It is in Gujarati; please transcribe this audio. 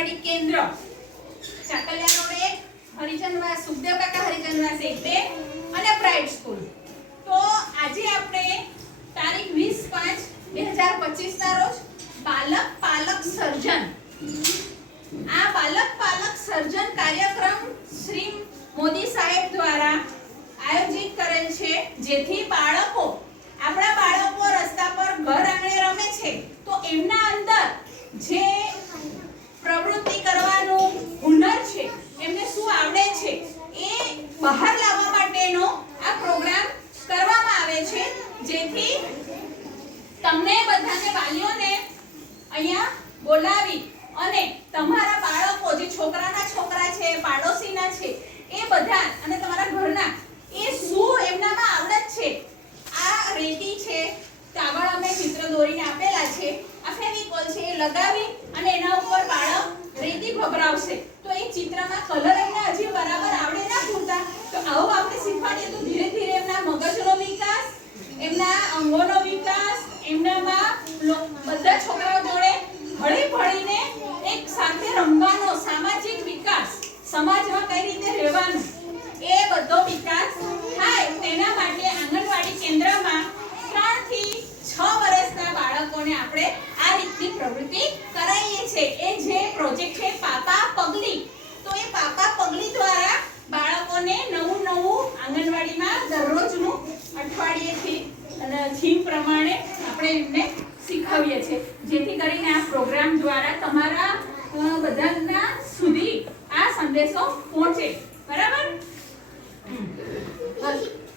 આંગણવાડી કેન્દ્ર ચાકલિયા રોડ 1, હરિજનવાસ સુખદેવ કાકા હરિજનવાસ 1, 2 અને બ્રાઇટ સ્કૂલ. તો આજે આપણે તારીખ 20/5/2025 ના રોજ બાલક પાલક સર્જન આ બાલક પાલક સર્જન કાર્યક્રમ શ્રી મોદી સાહેબ દ્વારા આયોજિત કરેલ છે, જેથી બાળકો આપણા બાળકો રસ્તા પર ઘર આંગણે રમે છે તો એમના અંદર જે પ્રવૃત્તિ કરવાનું હુનર છે, એમને શું આવડે છે એ બહાર લાવવા માટેનો આ પ્રોગ્રામ કરવામાં આવે છે, જેથી તમને બધાને વાલીઓને અહીંયા બોલાવી અને તમારા બાળકો જે છોકરાના છોકરા છે, પાડોશીના છે, એ બધા અને તમારા ઘરના એ શું એમનામાં આવડત છે. આ રેતી છે, કાગળ અમે ચિત્ર દોરીને આપેલા છે, આ ફેવિકોલ છે, એ લગાવી અને એના ઉપર બાળક રેતી ભભરાવશે તો એ ચિત્રમાં કલર એમને હજી બરાબર આવડે ના પૂરતા તો આવું આપણે શીખવાડીએ તો ધીરે ધીરે એમના મગજનો વિકાસ, એમના અંગોનો વિકાસ, એમનામાં બધા છોકરાઓ જોડે હળી ભળીને એક સાથે રમવાનો સામાજિક વિકાસ, સમાજમાં કઈ રીતે રહેવાનું એ બધો વિકાસ થાય. તેના માટે આંગણવાડી કેન્દ્રમાં 3 થી 6 વર્ષના બાળકોને આપણે આ રીતની પ્રવૃત્તિ કરાવીએ છીએ. એ જે પ્રોજેક્ટ છે પાપા પગલી, તો એ પાપા પગલી દ્વારા બાળકોને નવું આંગણવાડીમાં દરરોજનું અઠવાડિયેથી અને થીમ પ્રમાણે આપણે એમને શીખવીએ છીએ.